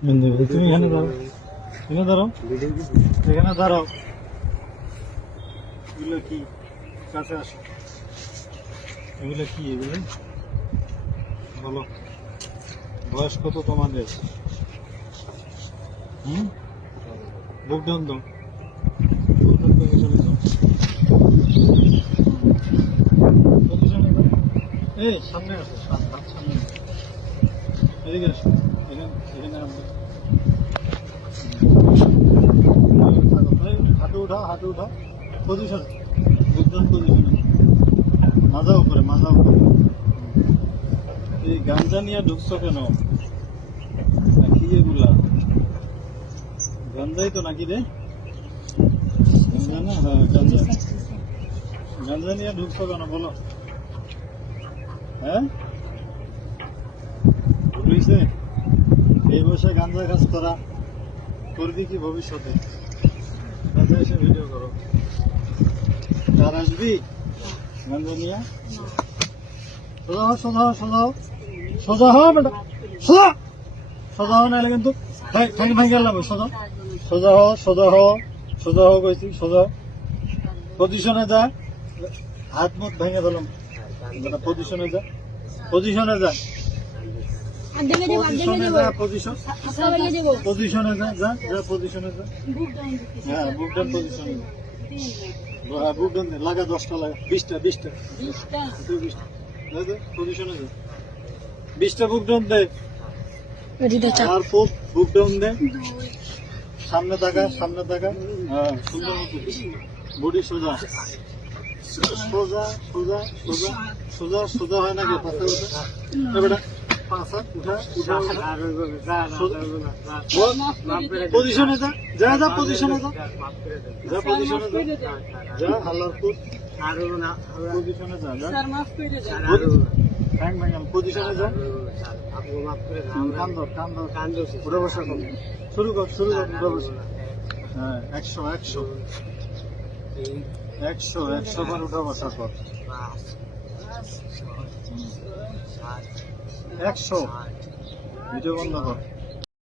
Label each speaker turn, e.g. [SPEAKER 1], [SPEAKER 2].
[SPEAKER 1] তুমি এখানে দাঁড়াও। এখানে দাঁড়াও। এখানে দাঁড়াও। এগুলো কি? কাছে আসো। এগুলো কি এগুলো? বলো। বয়স কত তোমাদের? হুম? বুক ডাউন দাও। এই, সামনে আসো। সামনে। এদিকে আসো। হাঁটু উঠাও হাঁটু উঠাও পজিশন বুকডাউন পজিশনে মাজা উপরে মাজা উপরে। এই গাঞ্জা নিয়ে ঢুকছো কেন? নাকি এগুলা গাঞ্জাই তো নাকি রে? গাঞ্জা না হ্যাঁ গাঞ্জা গাঞ্জা নিয়ে ঢুকছো কেন বলো হ্যাঁ? হয়েছে এই বয়সে গাঞ্জা কাজ করা, করবি কি ভবিষ্যতে? কাছে এসে ভিডিও করো। কার আসবি? গাঞ্জা নিয়ে? সোজা হও সোজা হও সোজা হও। সোজা হও, বেটা। সোজা! সোজা হও, নাহলে কিন্তু ঠ্যাং ভাঙে গেলাম সোজা। সোজা হও সোজা হও সোজা হও কইছি, সোজা পজিশনে যা। হাত মুখ ভেঙে দিলাম। পজিশনে যা। পজিশনে যা। পজিশনে যা যা যা পজিশনে যা
[SPEAKER 2] বুক।
[SPEAKER 1] হ্যাঁ পজিশনে হ্যাঁ লাগা দশটা লাগা বিশটা বিশটা।
[SPEAKER 2] বিশটা।
[SPEAKER 1] বিশটা। যা যা পজিশনে যা বিশটা বুক ডাউন দে। আর খুব বুক ডাউন দে। সামনে তাকা সামনে তাকা হ্যাঁ সুন্দর মতো বডি সোজা। সোজা সোজা সোজা। সোজা সোজা হয় নাকি? পাতা বেটা। পজিশনে যা যা যা পজিশনে যা। যা পজিশনে যা। যা পজিশনে যা যা। পজিশনে যা। কান ধর কান উঠে বসা শুরু কর শুরু কর উঠে বসা। হ্যাঁ একশো একশো। একশো একশো বার উঠা বসা কর। একশো। ভিডিও বন্ধ কর।